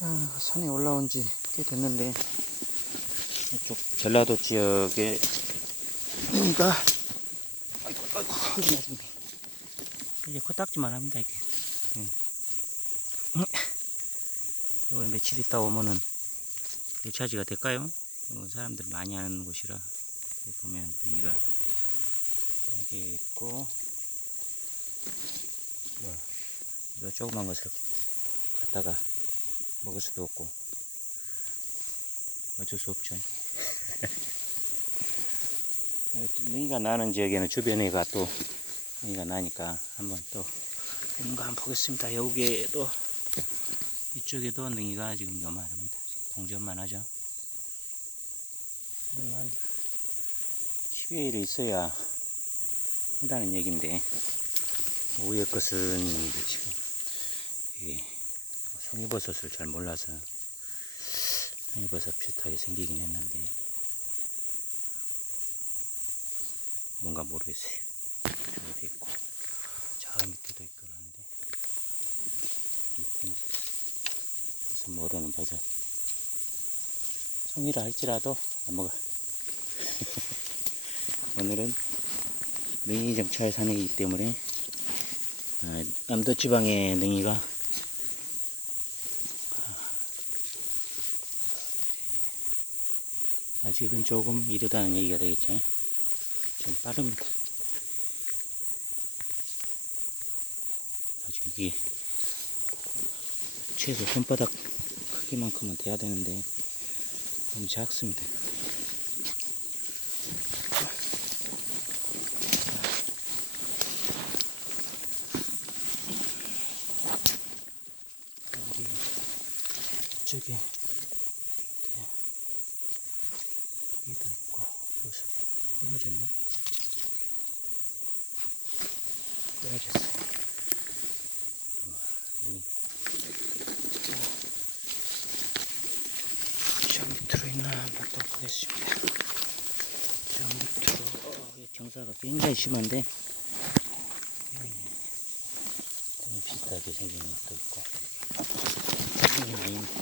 아, 산에 올라온 지 꽤 됐는데 이쪽 전라도 지역에 그러니까 아이고 아이고 큰일 났습니다 이제 코딱지만 합니다 이게 응. 이거 며칠 있다 오면은 리차지가 될까요? 어, 사람들 많이 아는 곳이라 여기 보면 여기가 여기 있고 뭐 이거 조그만 것을 갖다가 먹을 수도 없고 어쩔 수 없죠. 능이가 나는 지역에는 주변에가 또 능이가 나니까 한번 또 있는 거 한번 보겠습니다. 여기에도 이쪽에도 능이가 지금 요만합니다. 동전만 하죠. 한 10여일이 있어야 큰다는 얘긴데 위에 것은 지금 이게 송이버섯을 잘 몰라서 송이버섯 비슷하게 생기긴 했는데 뭔가 모르겠어요. 저기도 있고 저 밑에도 있고 한데 아무튼 무슨 모르는 버섯 송이라 할지라도 안 먹어. 오늘은 능이 정찰 산이기 때문에 아, 남도 지방의 능이가 아직은 조금 이르다는 얘기가 되겠죠. 좀 빠릅니다. 나중에 이게 최소 손바닥 크기만큼은 돼야 되는데 너무 작습니다. 여기 이쪽에 네. 여기도 있고 무슨 끊어졌네. 끊어졌어. 우와, 네. 저 밑으로 있나 한번 또 보겠습니다. 저 밑으로 어, 이 경사가 굉장히 심한데. 등이 비슷하게 생긴 것도 있고. 생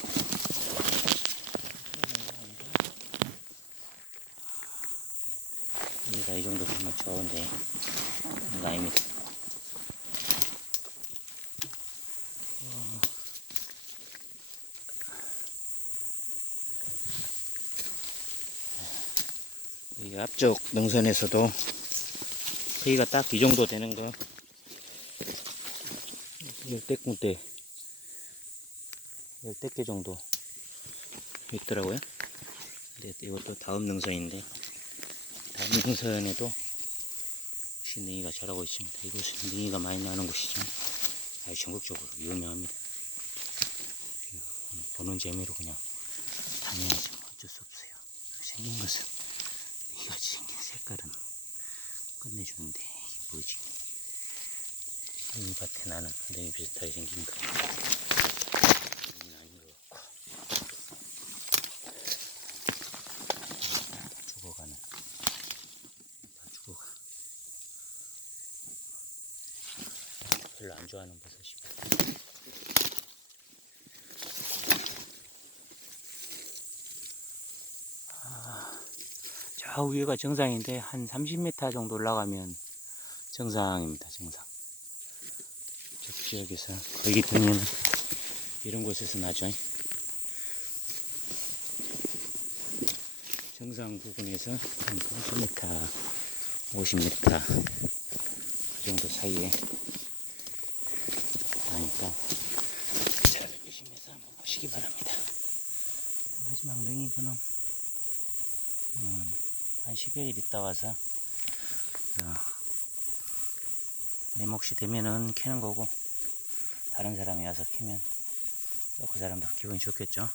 여기가 이 정도 되면 좋은데 이거 아닙니다 어. 이 앞쪽 능선에서도 크기가 딱 이 정도 되는 거. 열대꿈대 열대 개 정도 있더라고요. 근데 이것도 다음 능선인데 역시 능이가 자라고 있습니다. 이곳은 능이가 많이 나는 곳이죠. 아주 전국적으로 유명합니다. 보는 재미로 그냥 뭐 어쩔 수 없어요. 생긴 것은 이같이 생긴 색깔은 끝내주는데 이게 뭐지? 이 밭에 나는 굉장히 비슷하게 생긴 거 여기는 아닌 것 같고 죽어가는 다 죽어가 별로 안 좋아하는 버섯이. 저 위에가 정상인데 한 30m 정도 올라가면 정상입니다 정상. 저 지역에서 거기 보면 이런 곳에서 나죠. 정상 부근에서 한 30m 50m 그 정도 사이에 나니까 잘 조심해서 한번 보시기 바랍니다. 자, 마지막 능이 그놈. 음, 한 10여일 있다 와서. 어, 내 몫이 되면은 캐는 거고 다른 사람이 와서 캐면 또 그 사람도 기분이 좋겠죠?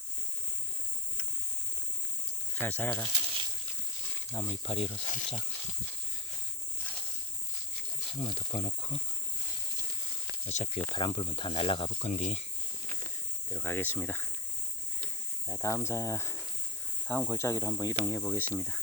잘 자라라. 나무 이파리로 살짝 살짝만 덮어놓고 어차피 바람 불면 다 날아가 볼 건데 들어가겠습니다. 자 다음 사 다음 골짜기로 한번 이동해 보겠습니다